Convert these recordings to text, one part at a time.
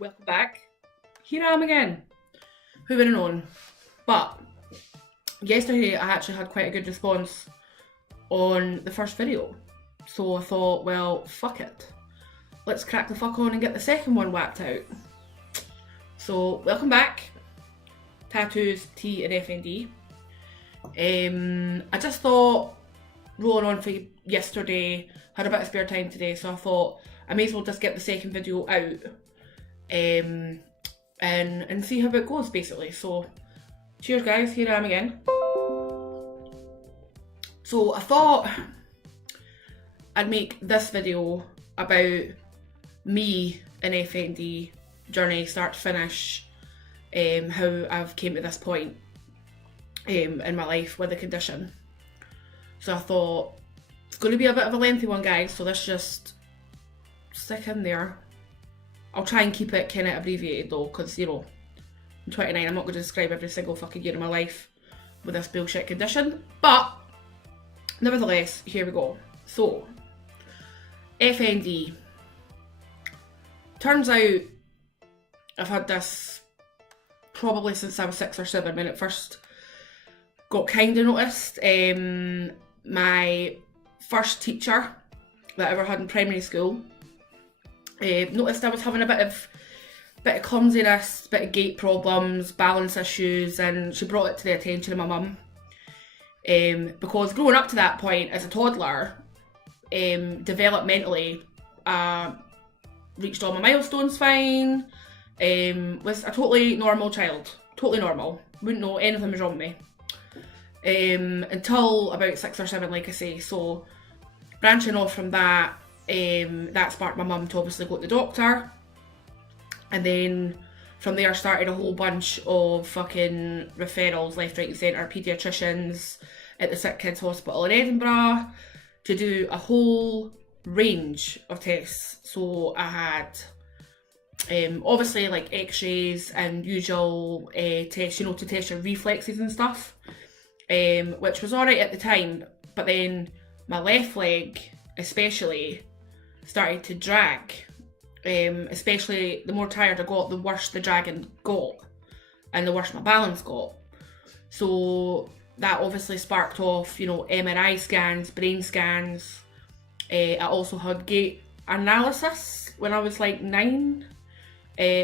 Welcome back. Here I am again. Who would have known? But yesterday I actually had quite a good response on the first video. So I thought, well, fuck it. Let's crack the fuck on and get the second one whacked out. So, welcome back. Tattoos, T and FND. I just thought, rolling on for yesterday, had a bit of spare time today, so I thought I may as well just get the second video out and see how it goes, basically. So, cheers guys, here I am again. So I thought I'd make this video about me and FND journey, start to finish, how I've came to this point in my life with the condition. So I thought, it's going to be a bit of a lengthy one guys, so let's just stick in there. I'll try and keep it kind of abbreviated though, because you know, I'm 29, I'm not going to describe every single fucking year of my life with this bullshit condition, but nevertheless, here we go. So, FND. Turns out I've had this probably since I was 6 or 7 when it first got kind of noticed. My first teacher that I ever had in primary school noticed I was having a bit of clumsiness, bit of gait problems, balance issues, and she brought it to the attention of my mum. Because growing up to that point as a toddler, developmentally, reached all my milestones fine, was a totally normal child, totally normal, wouldn't know anything was wrong with me. Until about 6 or 7, like I say. So branching off from that, that sparked my mum to obviously go to the doctor, and then from there started a whole bunch of fucking referrals left, right and centre, paediatricians at the Sick Kids Hospital in Edinburgh to do a whole range of tests. So I had obviously like x-rays and usual tests, you know, to test your reflexes and stuff, which was alright at the time, but then my left leg especially started to drag. Especially the more tired I got, the worse the dragging got, and the worse my balance got. So that obviously sparked off, you know, MRI scans, brain scans. I also had gait analysis when I was like 9,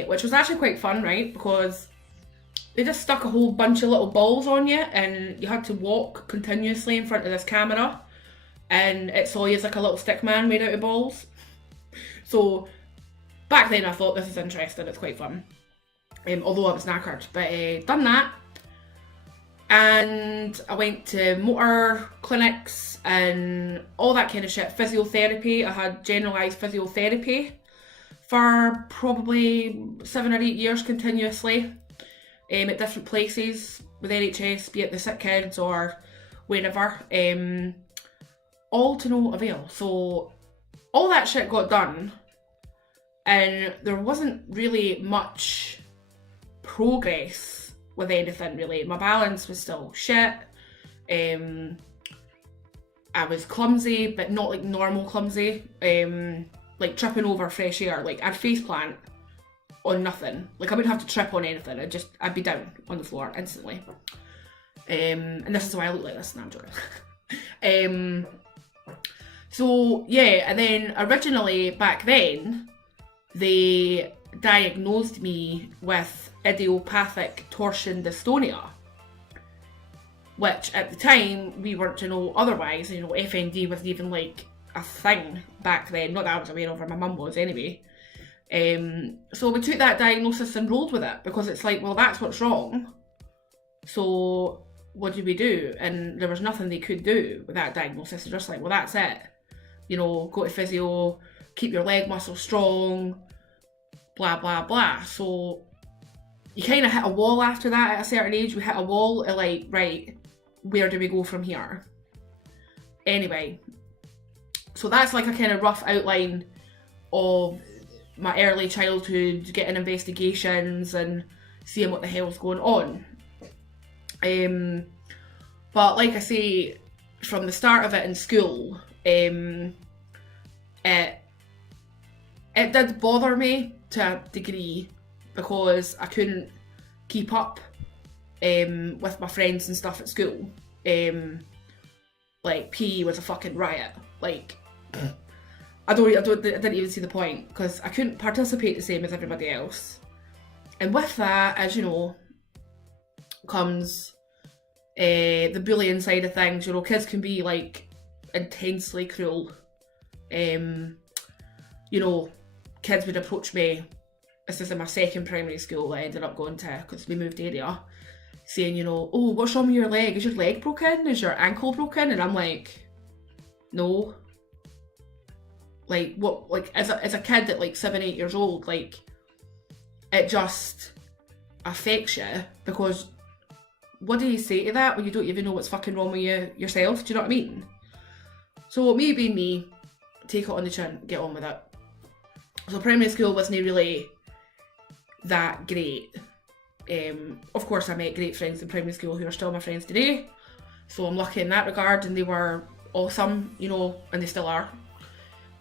which was actually quite fun, right? Because they just stuck a whole bunch of little balls on you, and you had to walk continuously in front of this camera, and it saw you as like a little stick man made out of balls. So back then I thought, this is interesting, it's quite fun. Although I was knackered. But done that. And I went to motor clinics and all that kind of shit. Physiotherapy. I had generalised physiotherapy for probably 7 or 8 years continuously. At different places with NHS, be it the Sick Kids or wherever. All to no avail. So all that shit got done, and there wasn't really much progress with anything really. My balance was still shit. I was clumsy, but not like normal clumsy. Like tripping over fresh air. Like I'd faceplant on nothing. Like I wouldn't have to trip on anything. I'd be down on the floor instantly. And this is why I look like this. No, I'm joking. So yeah, and then originally back then, they diagnosed me with idiopathic torsion dystonia, which at the time we weren't to know otherwise. You know, FND wasn't even like a thing back then, not that I was aware of, or my mum was anyway. So we took that diagnosis and rolled with it, because it's like, well, that's what's wrong, so what do we do? And there was nothing they could do with that diagnosis. They're just like, well, that's it, you know, go to physio, keep your leg muscle strong, blah blah blah. So you kind of hit a wall after that. At a certain age we hit a wall of like, right, where do we go from here? Anyway, so that's like a kind of rough outline of my early childhood, getting investigations and seeing what the hell's going on. But like I say, from the start of it in school, it did bother me to a degree because I couldn't keep up with my friends and stuff at school. Like, PE was a fucking riot. Like, I didn't even see the point because I couldn't participate the same as everybody else. And with that, as you know, comes the bullying side of things. You know, kids can be like intensely cruel. You know, kids would approach me. This is in my second primary school that I ended up going to because we moved area, saying, you know, oh, what's wrong with your leg? Is your leg broken? Is your ankle broken? And I'm like, no. Like, what? Like, as a kid at like 7, 8 years old, like, it just affects you because what do you say to that when you don't even know what's fucking wrong with you yourself? Do you know what I mean? So me being me, take it on the chin, get on with it. So primary school wasn't really that great. Of course I met great friends in primary school who are still my friends today. So I'm lucky in that regard, and they were awesome, you know, and they still are.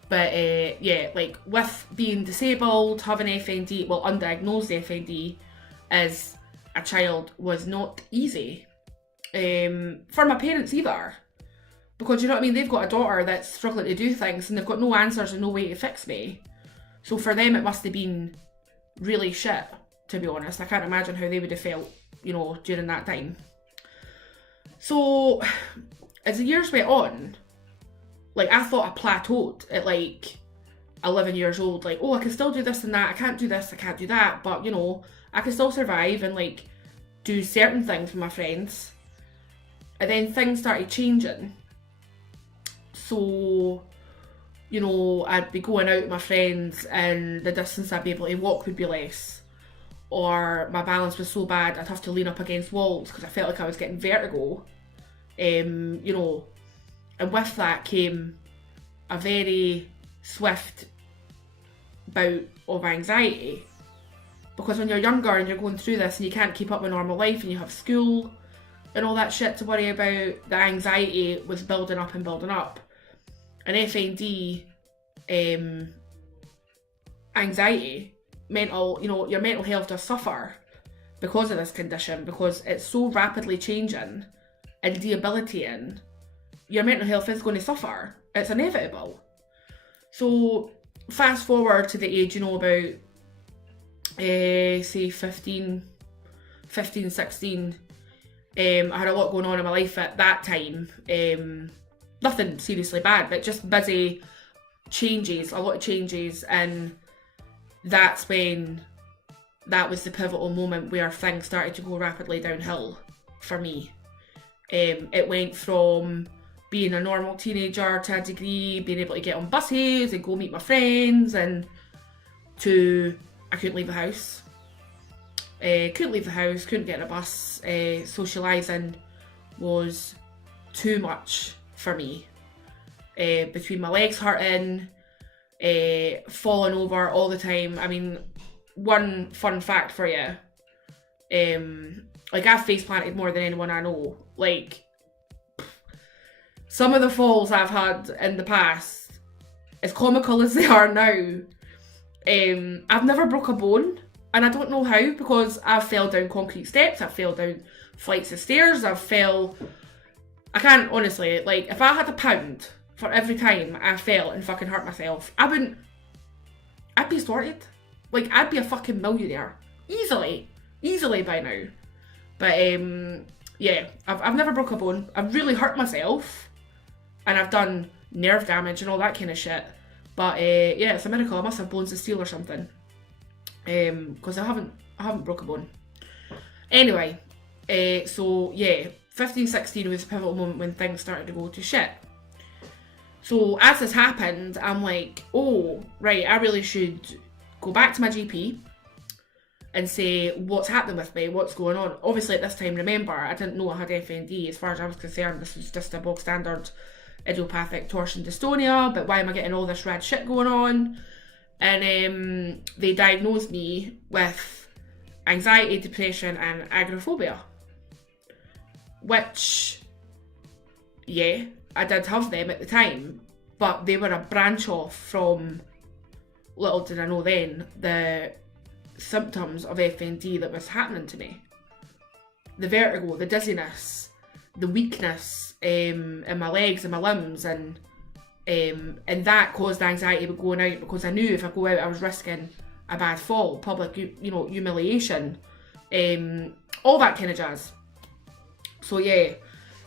But yeah, like with being disabled, having FND, well, undiagnosed FND as a child was not easy. For my parents either. Because, you know what I mean, they've got a daughter that's struggling to do things and they've got no answers and no way to fix me. So for them it must have been really shit, to be honest. I can't imagine how they would have felt, you know, during that time. So as the years went on, like, I thought I plateaued at like 11 years old. Like, oh, I can still do this and that. I can't do this, I can't do that. But, you know, I can still survive and like do certain things with my friends. And then things started changing. So, you know, I'd be going out with my friends and the distance I'd be able to walk would be less. Or my balance was so bad I'd have to lean up against walls because I felt like I was getting vertigo. You know, and with that came a very swift bout of anxiety. Because when you're younger and you're going through this and you can't keep up with normal life and you have school and all that shit to worry about, the anxiety was building up and building up. And FND, anxiety, mental, you know, your mental health does suffer because of this condition, because it's so rapidly changing and debilitating. Your mental health is going to suffer. It's inevitable. So fast forward to the age, you know, about say 15, 16. I had a lot going on in my life at that time. Nothing seriously bad, but just busy changes, a lot of changes, and that's when that was the pivotal moment where things started to go rapidly downhill for me. It went from being a normal teenager to a degree, being able to get on buses and go meet my friends, and to I couldn't leave the house. Couldn't get on a bus. Socialising was too much for me. Between my legs hurting, falling over all the time. I mean, one fun fact for you. Like, I've face planted more than anyone I know. Like, some of the falls I've had in the past, as comical as they are now, I've never broke a bone. And I don't know how, because I've fell down concrete steps, I've fell down flights of stairs, I can't, honestly, like, if I had £1 for every time I fell and fucking hurt myself, I'd be sorted. Like, I'd be a fucking millionaire. Easily by now. But, yeah, I've never broke a bone. I've really hurt myself. And I've done nerve damage and all that kind of shit. But, yeah, it's a miracle. I must have bones of steel or something. Because I haven't broke a bone. Anyway, so, yeah, 15, 16 was a pivotal moment when things started to go to shit. So as this happened, I'm like, oh, right, I really should go back to my GP and say, what's happening with me, what's going on. Obviously at this time, remember, I didn't know I had FND. As far as I was concerned, this was just a bog standard idiopathic torsion dystonia, but why am I getting all this rad shit going on? And they diagnosed me with anxiety, depression and agoraphobia. Which, yeah, I did have them at the time, but they were a branch off from little did I know then the symptoms of FND that was happening to me. The vertigo, the dizziness, the weakness in my legs and my limbs, and that caused anxiety about going out, because I knew if I go out I was risking a bad fall, public humiliation, all that kind of jazz. So yeah,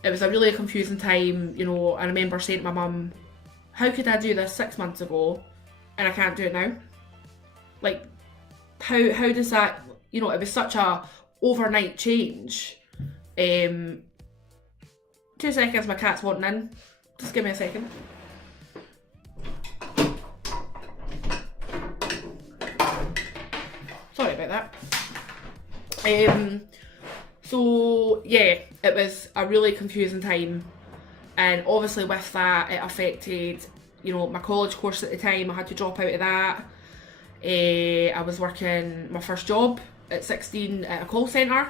it was a really confusing time. I remember saying to my mum, how could I do this 6 months ago and I can't do it now? Like, how does that, it was such a overnight change. 2 seconds, my cat's wanting in. Just give me a second. Sorry about that. So yeah, it was a really confusing time, and obviously with that it affected, my college course at the time. I had to drop out of that. I was working my first job at 16 at a call centre.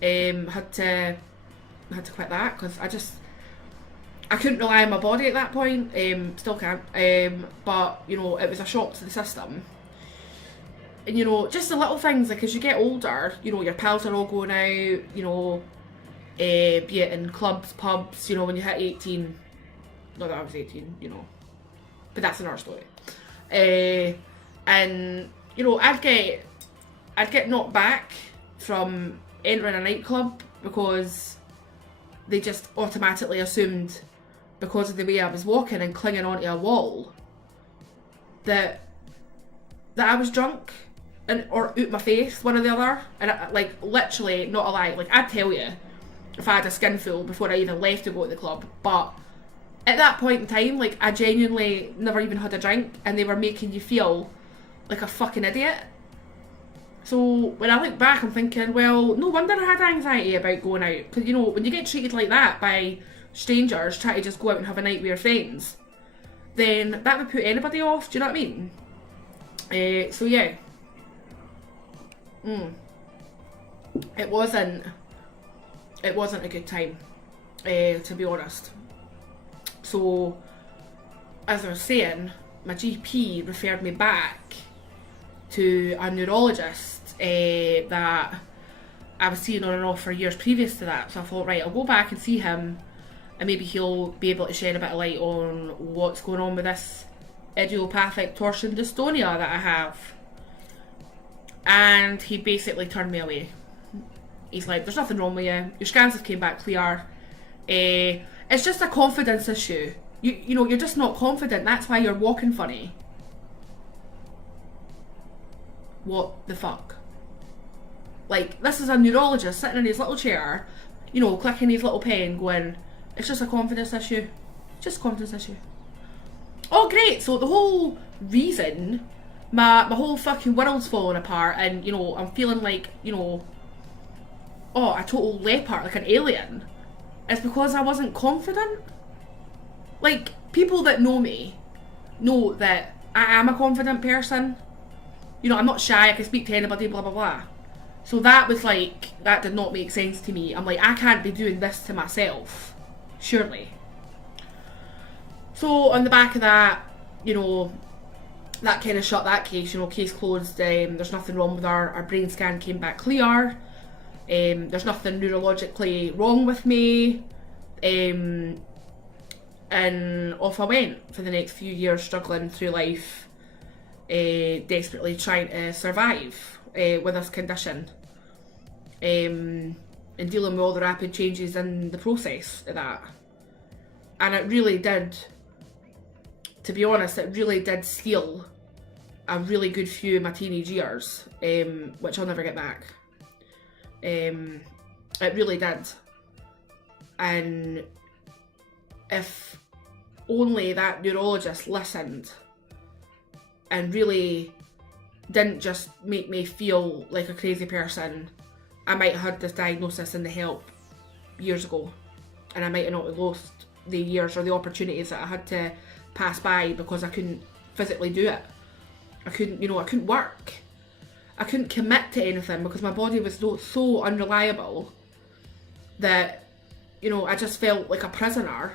Had to quit that because I couldn't rely on my body at that point. Still can't. But it was a shock to the system. And just the little things, like as you get older, your pals are all going out, be it in clubs, pubs, when you hit 18. Not that I was 18, but that's another story. And I'd get knocked back from entering a nightclub because they just automatically assumed, because of the way I was walking and clinging onto a wall, that I was drunk, or out my face, one or the other. And literally, not a lie, I'd tell you if I had a skinful before I even left to go to the club. But at that point in time, I genuinely never even had a drink, and they were making you feel like a fucking idiot. So when I look back, I'm thinking, well, no wonder I had anxiety about going out. Because, when you get treated like that by strangers trying to just go out and have a night with your friends, then that would put anybody off, do you know what I mean? So yeah. It wasn't a good time, to be honest. So, as I was saying, my GP referred me back to a neurologist that I was seeing on and off for years previous to that. So I thought, right, I'll go back and see him, and maybe he'll be able to shed a bit of light on what's going on with this idiopathic torsion dystonia that I have. And he basically turned me away. He's like, there's nothing wrong with you. Your scans have came back clear. It's just a confidence issue. You're just not confident. That's why you're walking funny. What the fuck? This is a neurologist sitting in his little chair, clicking his little pen, going, it's just a confidence issue. Just a confidence issue. Oh, great. So the whole reason my whole fucking world's falling apart, and I'm feeling like a total leper, like an alien, is because I wasn't confident. People that know me know that I am a confident person. I'm not shy, I can speak to anybody, blah blah blah. So that was that did not make sense to me. I'm like, I can't be doing this to myself, surely. So on the back of that, that kind of shut that case, case closed. There's nothing wrong with our brain scan came back clear. There's nothing neurologically wrong with me. And off I went for the next few years, struggling through life, desperately trying to survive with this condition, and dealing with all the rapid changes in the process of that. And it really did, to be honest, it really did steal a really good few of my teenage years, which I'll never get back. It really did. And if only that neurologist listened and really didn't just make me feel like a crazy person, I might have had this diagnosis and the help years ago, and I might have not lost the years or the opportunities that I had to pass by because I couldn't physically do it. I couldn't work. I couldn't commit to anything because my body was so unreliable that, I just felt like a prisoner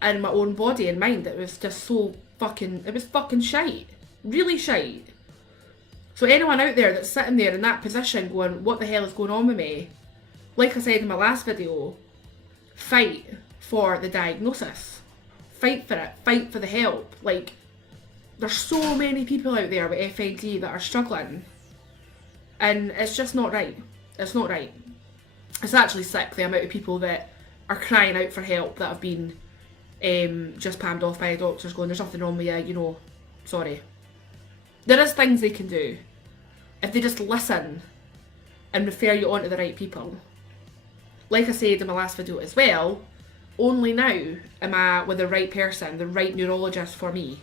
in my own body and mind. It was just so fucking shite. Really shite. So anyone out there that's sitting there in that position going, what the hell is going on with me? Like I said in my last video, fight for the diagnosis. Fight for it. Fight for the help. Like, there's so many people out there with FND that are struggling. And it's just not right. It's not right. It's actually sick, the amount of people that are crying out for help that have been just palmed off by doctors going, there's nothing wrong with you, you know, sorry. There is things they can do if they just listen and refer you on to the right people. Like I said in my last video as well, only now am I with the right person, the right neurologist for me.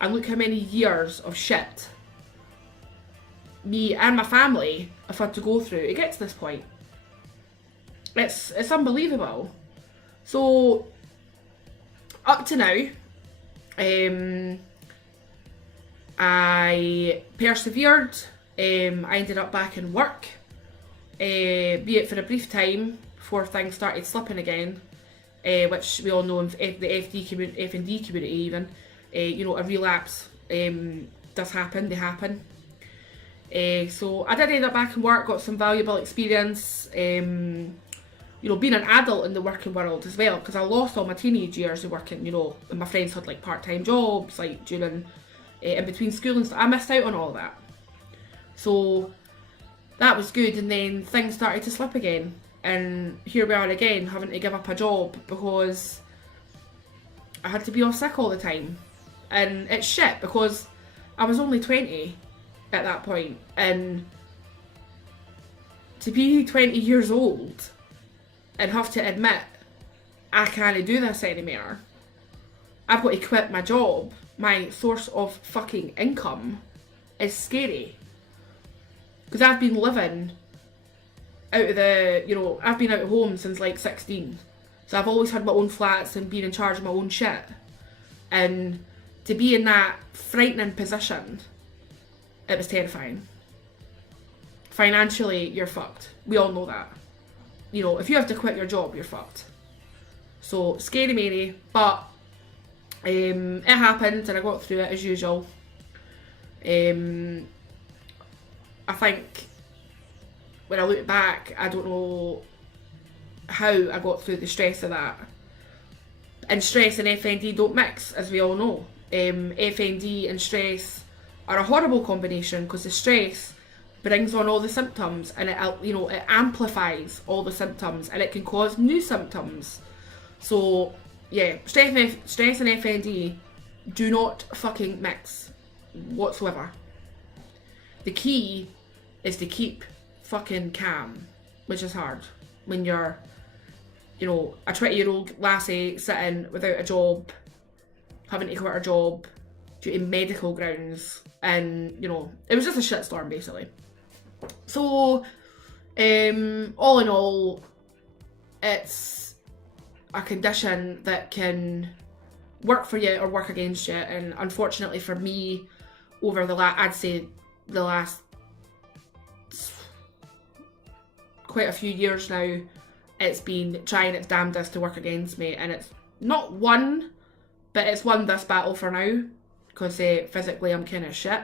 And look how many years of shit me and my family have had to go through to get to this point. It's unbelievable. So up to now, I persevered. I ended up back in work, be it for a brief time before things started slipping again, which we all know in the FND community even, you know, a relapse does happen, they happen. So I did end up back in work, got some valuable experience, you know, being an adult in the working world as well, because I lost all my teenage years of working, you know, and my friends had like part-time jobs, like during, in between school and stuff. I missed out on all that. So that was good, and then things started to slip again, and here we are again, having to give up a job because I had to be off sick all the time. And it's shit, because I was only 20 at that point, and to be 20 years old and have to admit I can't do this anymore, I've got to quit my job, my source of fucking income, is scary. Because I've been living out of the, you know, I've been out of home since like 16. So I've always had my own flats and been in charge of my own shit. And to be in that frightening position, it was terrifying. Financially, you're fucked. We all know that. You know, if you have to quit your job, you're fucked. So, scary Mary, but it happened and I got through it as usual. I think when I look back, I don't know how I got through the stress of that. And stress and FND don't mix, as we all know. FND and stress are a horrible combination, because the stress brings on all the symptoms, and it, you know, it amplifies all the symptoms, and it can cause new symptoms. So yeah, stress and FND do not fucking mix whatsoever. The key is to keep fucking calm, which is hard when you're, you know, a 20-year-old lassie sitting without a job, having to quit her job due to medical grounds, and, you know, it was just a shitstorm basically. So, all in all, it's a condition that can work for you or work against you, and unfortunately for me, over the last quite a few years now, it's been trying its damnedest to work against me, and it's not won, but it's won this battle for now, because physically I'm kind of shit.